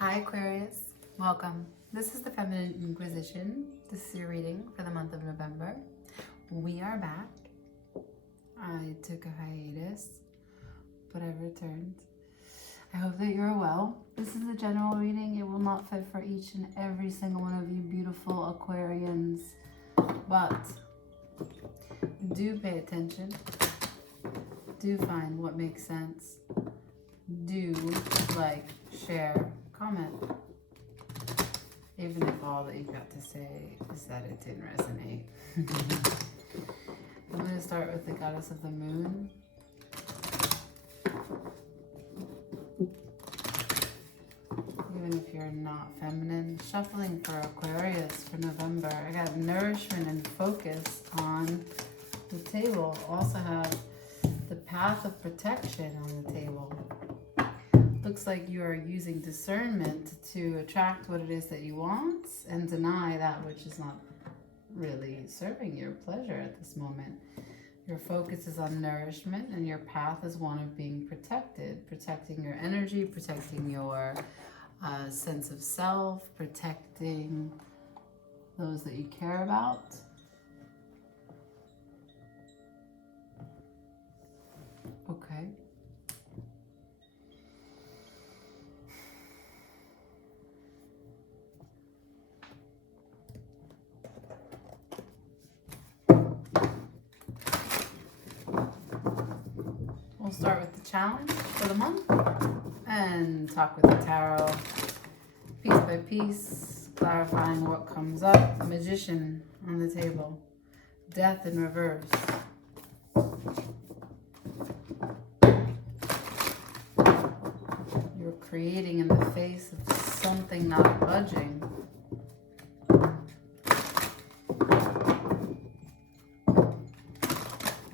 Hi Aquarius, welcome. This is the Feminine Inquisition. This is your reading for the month of November. We are back. I took a hiatus, but I returned. I hope that you're well. This is a general reading. It will not fit for each and every single one of you beautiful Aquarians, but do pay attention. Do find what makes sense. Do like, share, comment, even if all that you've got to say is that it didn't resonate. I'm going to start with the goddess of the moon. Even if you're not feminine, shuffling for Aquarius for November. I got nourishment and focus on the table. Also have the path of protection on the table. Looks like you are using discernment to attract what it is that you want and deny that which is not really serving your pleasure at this moment. Your focus is on nourishment and your path is one of being protected, protecting your energy, protecting your sense of self, protecting those that you care about. Okay. We'll start with the challenge for the month and talk with the tarot piece by piece, clarifying what comes up. Magician on the table. Death in reverse. You're creating in the face of something not budging.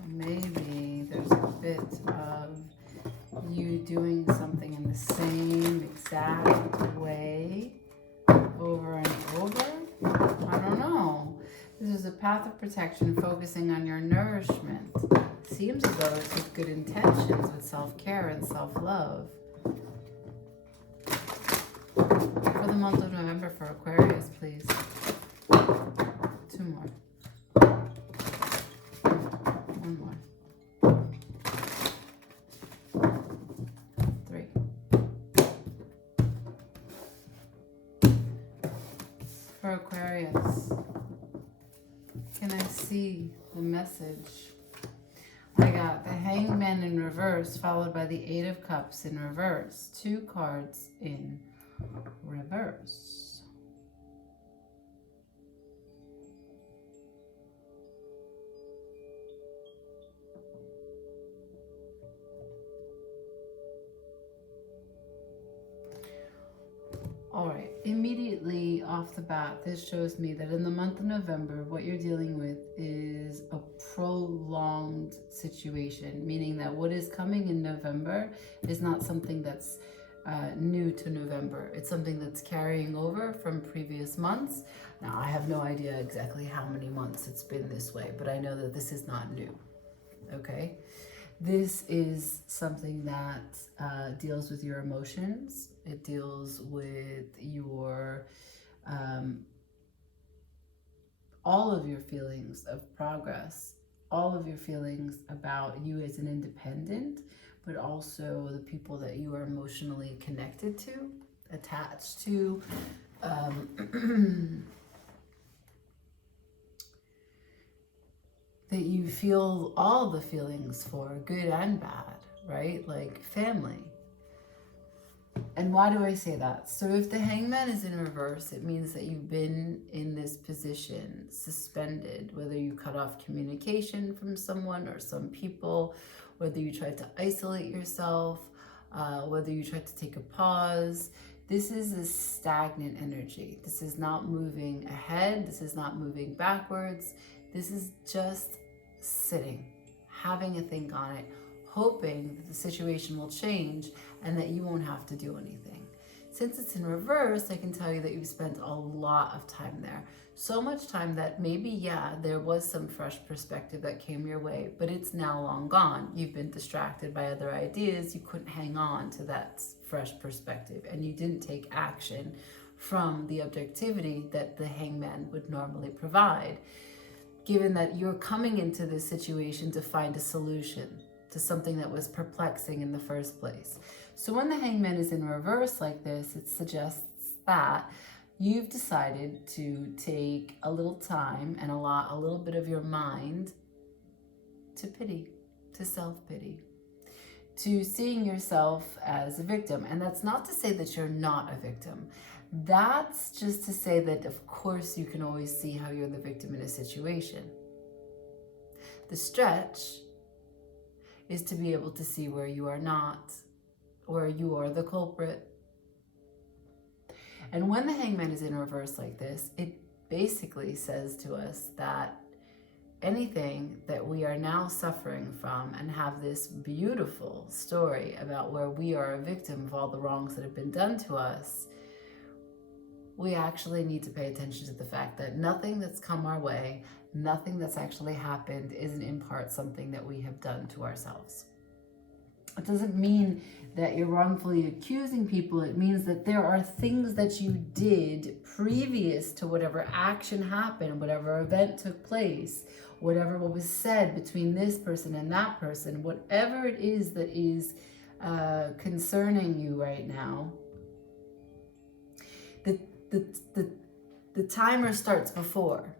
Maybe there's a bit of you doing something in the same exact way over and over. I don't know. This is a path of protection focusing on your nourishment. Seems as though it's with good intentions, with self-care and self-love. For the month of November for Aquarius, please. 2 more. 1 more. 3. For Aquarius, can I see the message? I got the Hangman in reverse, followed by the 8 of Cups in reverse. 2 cards in reverse. All right, immediately off the bat, this shows me that in the month of November, what you're dealing with is a prolonged situation, meaning that what is coming in November is not something that's new to November. It's something that's carrying over from previous months. Now, I have no idea exactly how many months it's been this way, but I know that this is not new, okay? This is something that deals with your emotions. It deals with your, all of your feelings of progress, all of your feelings about you as an independent, but also the people that you are emotionally connected to, attached to. That you feel all the feelings for, good and bad, right? Like family. And why do I say that? So if the Hangman is in reverse, it means that you've been in this position, suspended, whether you cut off communication from someone or some people, whether you tried to isolate yourself, whether you tried to take a pause. This is a stagnant energy. This is not moving ahead. This is not moving backwards. This is just sitting, having a think on it, hoping that the situation will change and that you won't have to do anything. Since it's in reverse, I can tell you that you've spent a lot of time there. So much time that maybe, yeah, there was some fresh perspective that came your way, but it's now long gone. You've been distracted by other ideas. You couldn't hang on to that fresh perspective, and you didn't take action from the objectivity that the hangman would normally provide, given that you're coming into this situation to find a solution to something that was perplexing in the first place. So when the hangman is in reverse like this, it suggests that you've decided to take a little time and a little bit of your mind to pity, to self-pity, to seeing yourself as a victim. And that's not to say that you're not a victim. That's just to say that, of course, you can always see how you're the victim in a situation. The stretch is to be able to see where you are not, where you are the culprit. And when the hangman is in reverse like this, it basically says to us that anything that we are now suffering from and have this beautiful story about where we are a victim of all the wrongs that have been done to us, we actually need to pay attention to the fact that nothing that's come our way, nothing that's actually happened isn't in part something that we have done to ourselves. It doesn't mean that you're wrongfully accusing people. It means that there are things that you did previous to whatever action happened, whatever event took place, whatever was said between this person and that person, whatever it is that is concerning you right now. The timer starts before.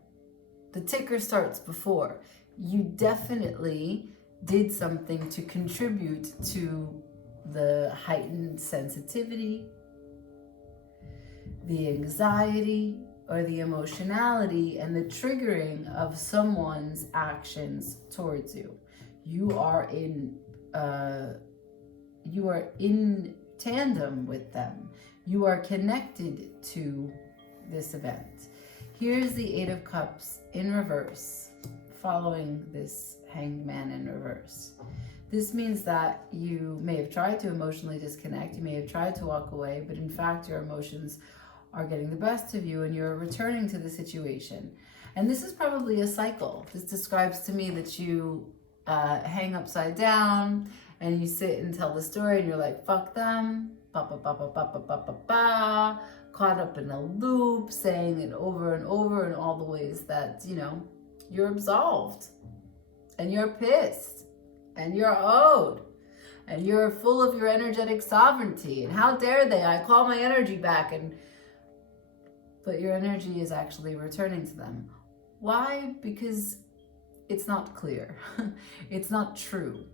The ticker starts before. You definitely did something to contribute to the heightened sensitivity, the anxiety, or the emotionality and the triggering of someone's actions towards you. You are in tandem with them. You are connected to this event. Here's the Eight of Cups in reverse, following this hangman in reverse. This means that you may have tried to emotionally disconnect, you may have tried to walk away, but in fact your emotions are getting the best of you and you're returning to the situation. And this is probably a cycle. This describes to me that you hang upside down and you sit and tell the story and you're like, fuck them, ba ba ba ba ba ba ba ba ba, caught up in a loop, saying it over and over in all the ways that, you know, you're absolved and you're pissed and you're owed and you're full of your energetic sovereignty and how dare they, I call my energy back, but your energy is actually returning to them. Why? Because it's not clear. It's not true.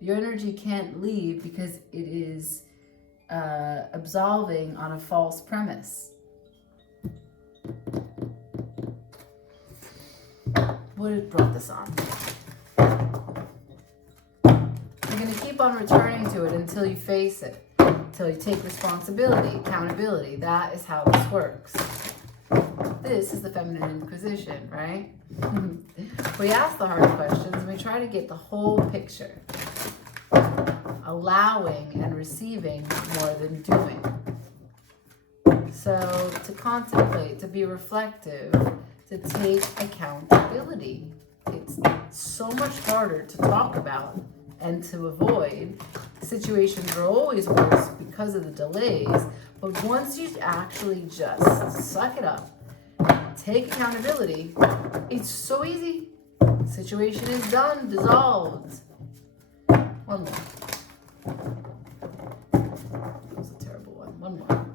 Your energy can't leave because it is absolving on a false premise. What brought this on? You're going to keep on returning to it until you face it, until you take responsibility, accountability. That is how this works. This is the Feminine Inquisition, right? We ask the hard questions and we try to get the whole picture. Allowing and receiving more than doing. So to contemplate, to be reflective, to take accountability. It's so much harder to talk about and to avoid. Situations are always worse because of the delays, but once you actually just suck it up, take accountability, it's so easy. Situation is done, dissolved. One more. That was a terrible one. One more.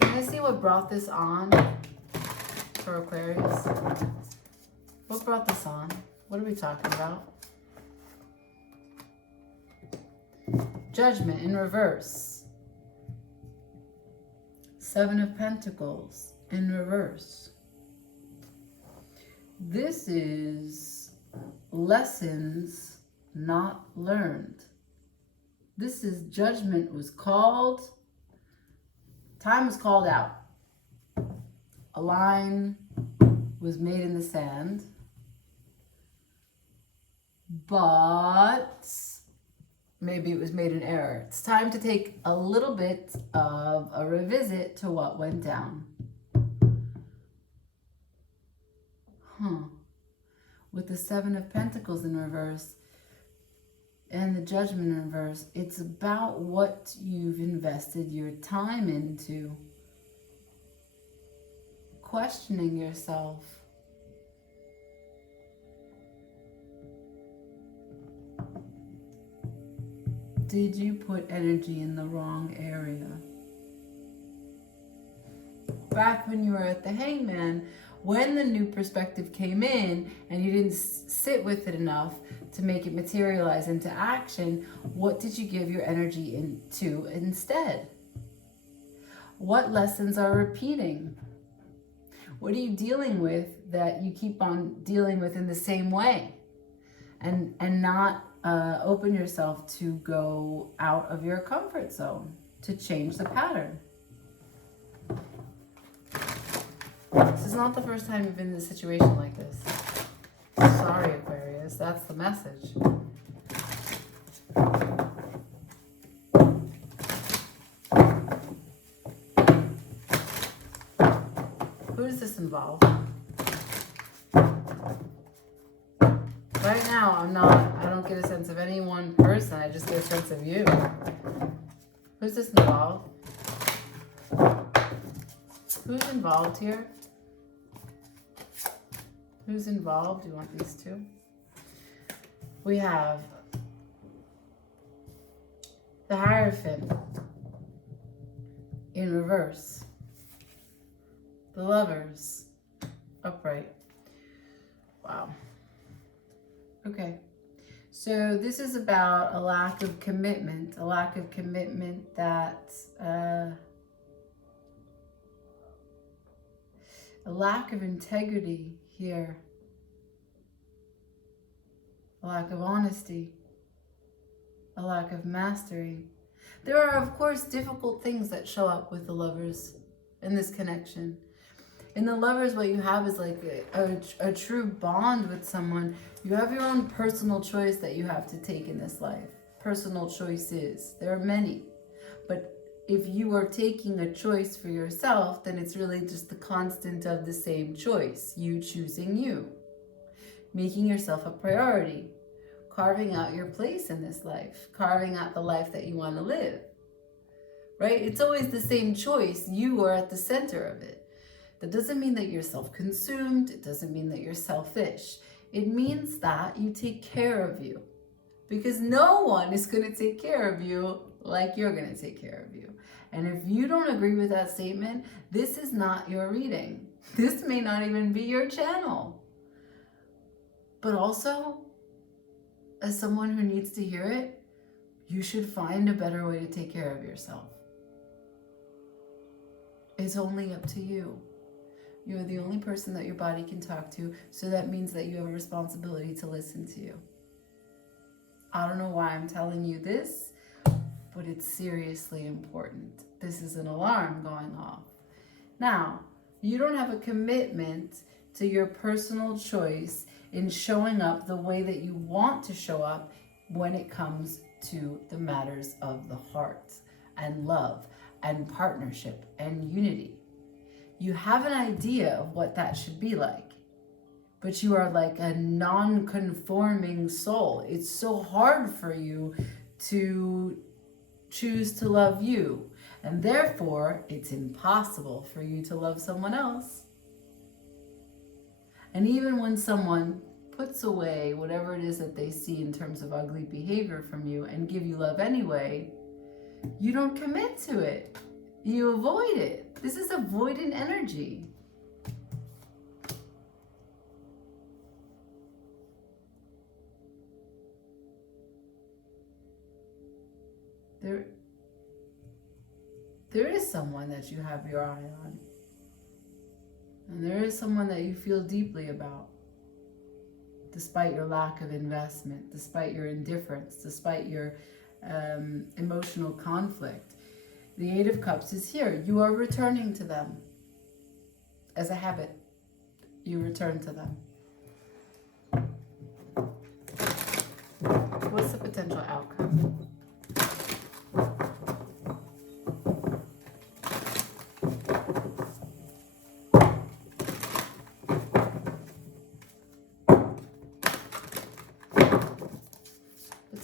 Can I see what brought this on for Aquarius? What brought this on? What are we talking about? Judgment in reverse. Seven of Pentacles in reverse. This is lessons not learned. This is judgment was called. Time was called out. A line was made in the sand. But maybe it was made in error. It's time to take a little bit of a revisit to what went down. With the Seven of Pentacles in reverse and the Judgment in reverse, it's about what you've invested your time into. Questioning yourself. Did you put energy in the wrong area? Back when you were at the Hangman, when the new perspective came in and you didn't sit with it enough to make it materialize into action, what did you give your energy into instead? What lessons are repeating? What are you dealing with that you keep on dealing with in the same way? And not open yourself to go out of your comfort zone, to change the pattern. This is not the first time you've been in a situation like this. Sorry, Aquarius, that's the message. Who does this involve? Right now, I don't get a sense of any one person, I just get a sense of you. Who's this involved? Who's involved here? Who's involved? Do you want these two? We have the Hierophant in reverse. The Lovers upright. Wow. Okay. So this is about a lack of commitment that a lack of integrity here, a lack of honesty, a lack of mastery. There are, of course, difficult things that show up with the Lovers in this connection. In the Lovers, what you have is like a true bond with someone. You have your own personal choice that you have to take in this life. Personal choices. There are many. But if you are taking a choice for yourself, then it's really just the constant of the same choice. You choosing you. Making yourself a priority. Carving out your place in this life. Carving out the life that you want to live. Right? It's always the same choice. You are at the center of it. That doesn't mean that you're self-consumed. It doesn't mean that you're selfish. It means that you take care of you. Because no one is going to take care of you like you're going to take care of you. And if you don't agree with that statement, this is not your reading. This may not even be your channel. But also, as someone who needs to hear it, you should find a better way to take care of yourself. It's only up to you. You're the only person that your body can talk to, so that means that you have a responsibility to listen to you. I don't know why I'm telling you this, but it's seriously important. This is an alarm going off. Now, you don't have a commitment to your personal choice in showing up the way that you want to show up when it comes to the matters of the heart and love and partnership and unity. You have an idea of what that should be like, but you are like a non-conforming soul. It's so hard for you to choose to love you, and therefore it's impossible for you to love someone else. And even when someone puts away whatever it is that they see in terms of ugly behavior from you and give you love anyway, you don't commit to it. You avoid it. This is avoidant energy. There is someone that you have your eye on. And there is someone that you feel deeply about. Despite your lack of investment, despite your indifference, despite your emotional conflict. The Eight of Cups is here. You are returning to them. As a habit, you return to them. What's the potential outcome?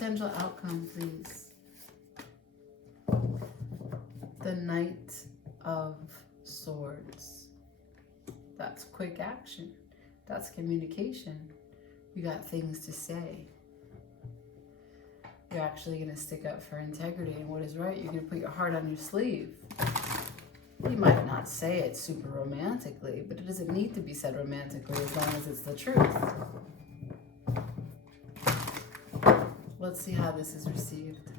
potential outcome, please. The Knight of Swords. That's quick action. That's communication. You got things to say. You're actually going to stick up for integrity and what is right. You're going to put your heart on your sleeve. You might not say it super romantically, but it doesn't need to be said romantically as long as it's the truth. Let's see how this is received.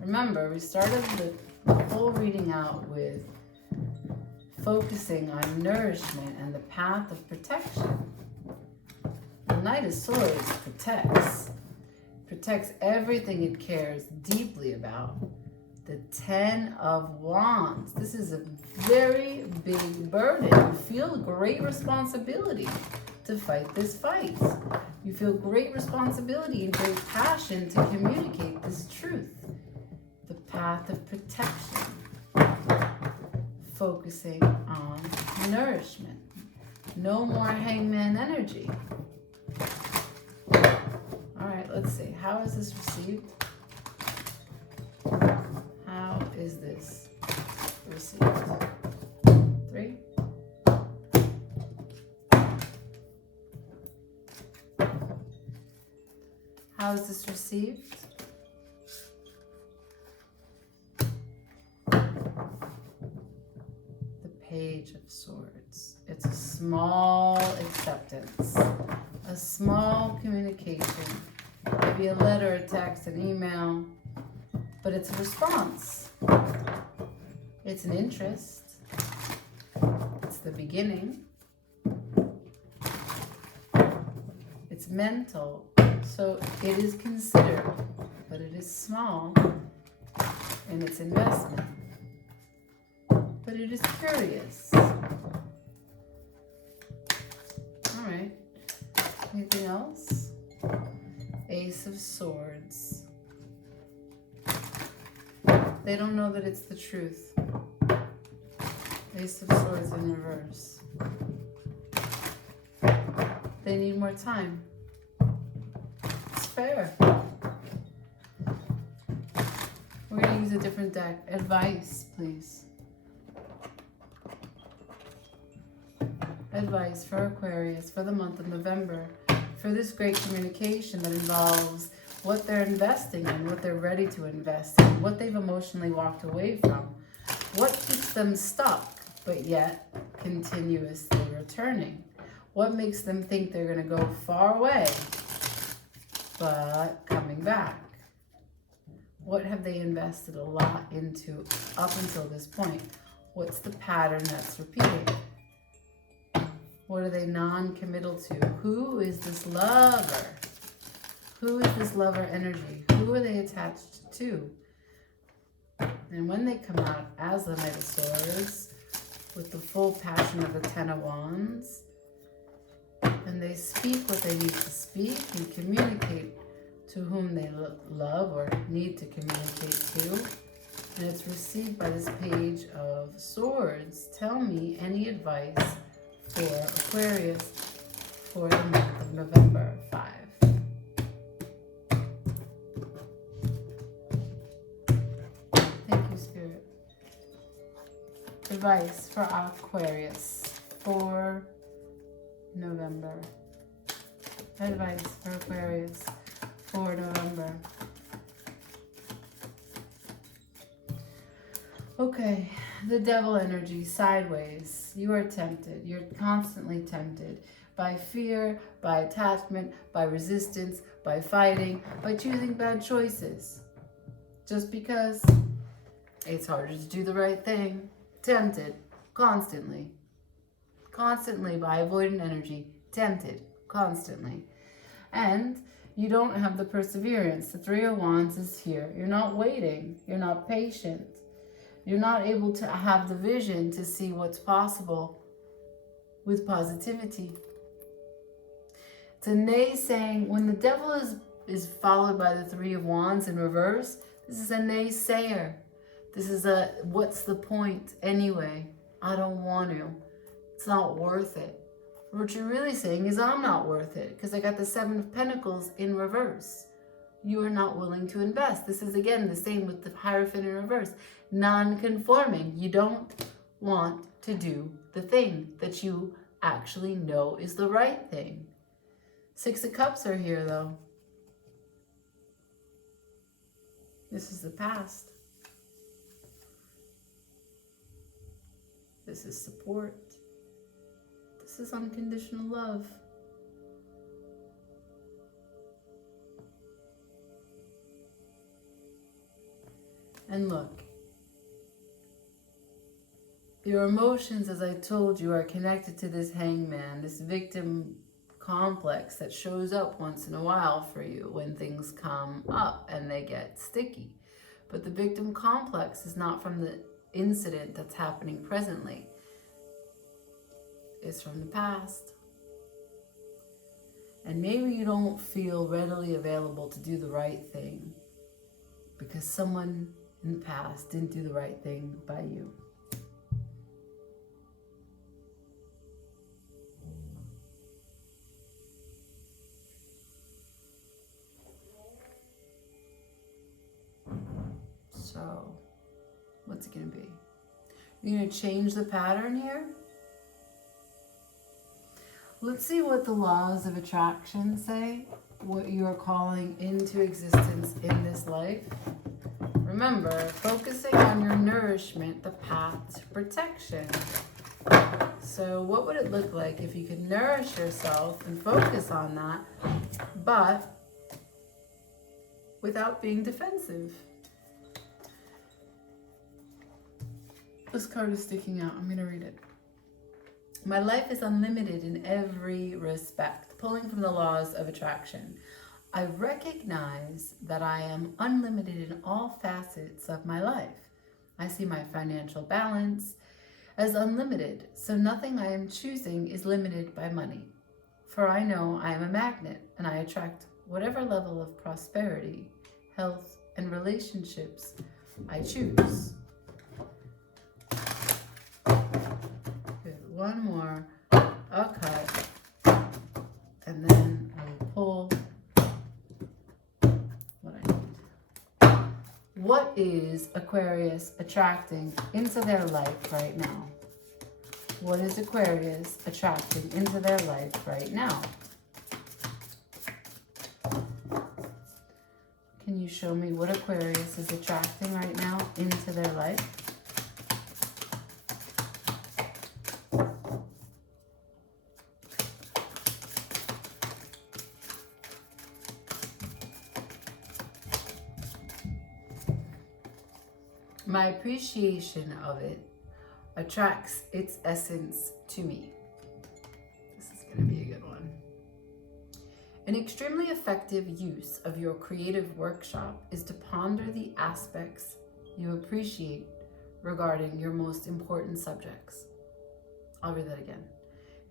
Remember, we started the whole reading out with focusing on nourishment and the path of protection. The Knight of Swords protects everything it cares deeply about. The Ten of Wands. This is a very big burden. You feel great responsibility to fight this fight. You feel great responsibility and great passion to communicate this truth. The path of protection. Focusing on nourishment. No more hangman energy. All right, let's see. How is this received? How is this received? 3. How is this received? The Page of Swords. It's a small acceptance, a small communication, maybe a letter, a text, an email, but it's a response. It's an interest. It's the beginning. It's mental, so it is considered, but it is small in its investment. But it is curious. All right. Anything else? Ace of Swords. They don't know that it's the truth. Ace of Swords in reverse. They need more time. It's fair. We're going to use a different deck. Advice, please. Advice for Aquarius for the month of November, for this great communication that involves what they're investing in, what they're ready to invest in, what they've emotionally walked away from, what keeps them stuck but yet continuously returning, what makes them think they're going to go far away but coming back. What have they invested a lot into up until this point? What's the pattern that's repeating? What are they non-committal to? Who is this lover? Who is this lover energy? Who are they attached to? And when they come out as the Knight of Swords, with the full passion of the Ten of Wands, and they speak what they need to speak and communicate to whom they love or need to communicate to, and it's received by this Page of Swords. Tell me any advice for Aquarius for the month of November 5. Thank you, Spirit. Advice for Aquarius for November. Advice for Aquarius for November. Okay, the devil energy, sideways. You are tempted. You're constantly tempted by fear, by attachment, by resistance, by fighting, by choosing bad choices. Just because it's harder to do the right thing. Tempted, constantly. Constantly by avoidant energy. Tempted, constantly. And you don't have the perseverance. The Three of Wands is here. You're not waiting. You're not patient. You're not able to have the vision to see what's possible with positivity. It's a naysaying. When the devil is followed by the Three of Wands in reverse, this is a naysayer. This is a, what's the point anyway? I don't want to. It's not worth it. What you're really saying is, I'm not worth it because I got the Seven of Pentacles in reverse. You are not willing to invest. This is, again, the same with the Hierophant in reverse. Non-conforming. You don't want to do the thing that you actually know is the right thing. Six of Cups are here, though. This is the past. This is support. This is unconditional love. And look, your emotions, as I told you, are connected to this hangman, this victim complex that shows up once in a while for you when things come up and they get sticky. But the victim complex is not from the incident that's happening presently. It's from the past. And maybe you don't feel readily available to do the right thing because someone in the past didn't do the right thing by you. So, what's it going to be? You're going to change the pattern here? Let's see what the laws of attraction say, what you are calling into existence in this life. Remember, focusing on your nourishment, the path to protection. So what would it look like if you could nourish yourself and focus on that, but without being defensive? This card is sticking out. I'm going to read it. My life is unlimited in every respect, pulling from the laws of attraction. I recognize that I am unlimited in all facets of my life. I see my financial balance as unlimited, so nothing I am choosing is limited by money. For I know I am a magnet, and I attract whatever level of prosperity, health, and relationships I choose. One more, a cut, and then I will pull what I need. What is Aquarius attracting into their life right now? What is Aquarius attracting into their life right now? Can you show me what Aquarius is attracting right now into their life? My appreciation of it attracts its essence to me. This is going to be a good one. An extremely effective use of your creative workshop is to ponder the aspects you appreciate regarding your most important subjects. I'll read that again.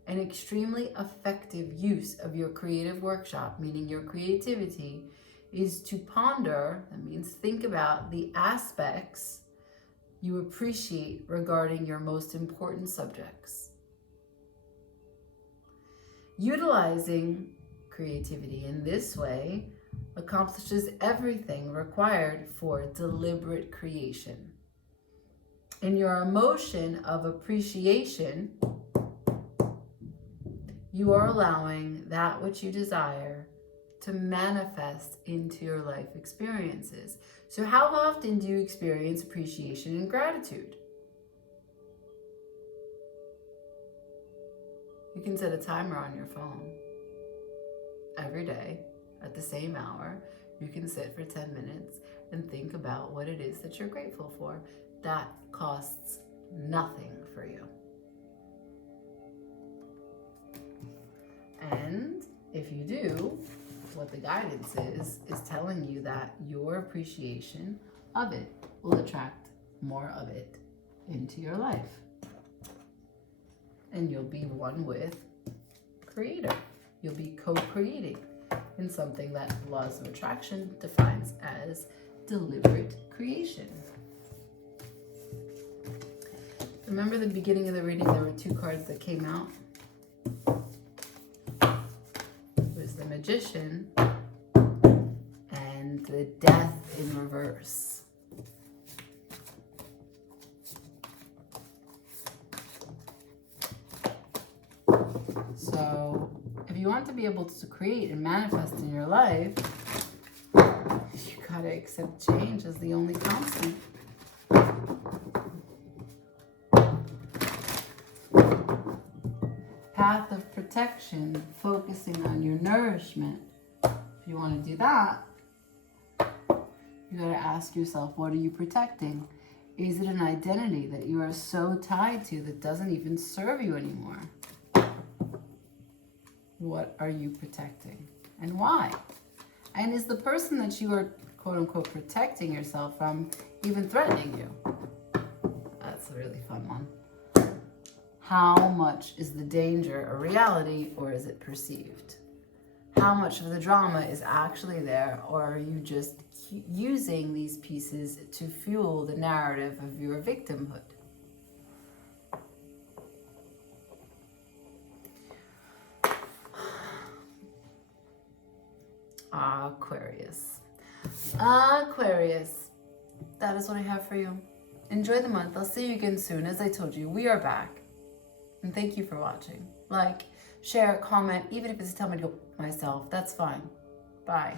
An extremely effective use of your creative workshop, meaning your creativity, is to ponder, that means think about the aspects you appreciate regarding your most important subjects. Utilizing creativity in this way accomplishes everything required for deliberate creation. In your emotion of appreciation, you are allowing that which you desire to manifest into your life experiences. So how often do you experience appreciation and gratitude? You can set a timer on your phone. Every day, at the same hour, you can sit for 10 minutes and think about what it is that you're grateful for. That costs nothing for you. And if you do, what the guidance is telling you that your appreciation of it will attract more of it into your life. And you'll be one with Creator. You'll be co-creating in something that laws of attraction defines as deliberate creation. Remember the beginning of the reading, there were two cards that came out? who is the Magician, and the Death in reverse. So if you want to be able to create and manifest in your life, you gotta accept change as the only constant. Path of protection, focusing on your nourishment. If you want to do that, you gotta ask yourself, what are you protecting? Is it an identity that you are so tied to that doesn't even serve you anymore? What are you protecting and why? And is the person that you are quote unquote protecting yourself from even threatening you? That's a really fun one. How much is the danger a reality, or is it perceived? How much of the drama is actually there, or are you just using these pieces to fuel the narrative of your victimhood? Aquarius. Aquarius. That is what I have for you. Enjoy the month. I'll see you again soon. As I told you, we are back. And thank you for watching. Like, share, comment, even if it's to tell me to go myself, that's fine. Bye.